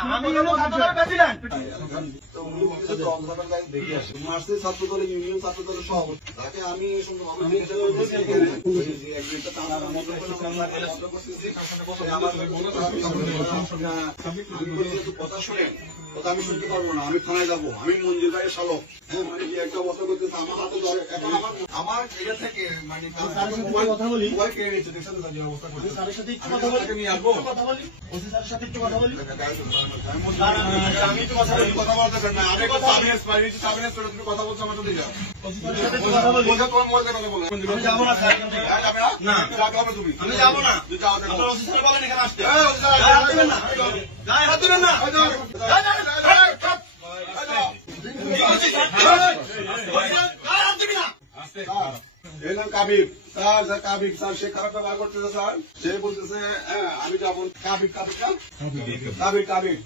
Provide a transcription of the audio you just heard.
আমি ছাত্রদলের প্রেসিডেন্ট। ছাত্র দলের ইউনিয়ন ছাত্র দলের সভাপতি তাকে আমি কথা শুনেন, কথা আমি শুনতে পারবো না। আমি থানায় যাবো, আমি মঞ্জুর ভাইয়ের শালক। হ্যাঁ, মানে যে একটা কথা বলতেছে আমার হাতে ধরে, এখন আমার এটা থেকে মানে কথা বলি কেড়ে নিচ্ছে। দেখছেন অবস্থা করছে। স্যারের সাথে একটু কথা বলি, নিয়ে আসবো, কথা বলি, ওসি স্যারের সাথে একটু কথা বলি। আমি তো কথা বলি, কথা বলতে পারেন না। আমি সাবিনেস পাইছি, সাবিনেস করে তুমি কথা বলছো আমার সাথে। যা ওসি স্যারের সাথে একটু কথা বলি। বলছো তোমার মজা কথা বলো। আমি যাব না স্যার, যাবে না? না, যাবে হবে তুমি। আমি যাব না। তুই যাও, দেখো ওসি স্যার বলেন এখানে আসতে। এই ওসি স্যার হাত দিবেন না, গায়ে হাত দিবেন না। কাবিব স্যার, কাবিব স্যার সে খারাপ ব্যবহার করতেছে স্যার। সে বলতেছে আমি যাবো। কাবিব কাবিব কাবিব কাবিব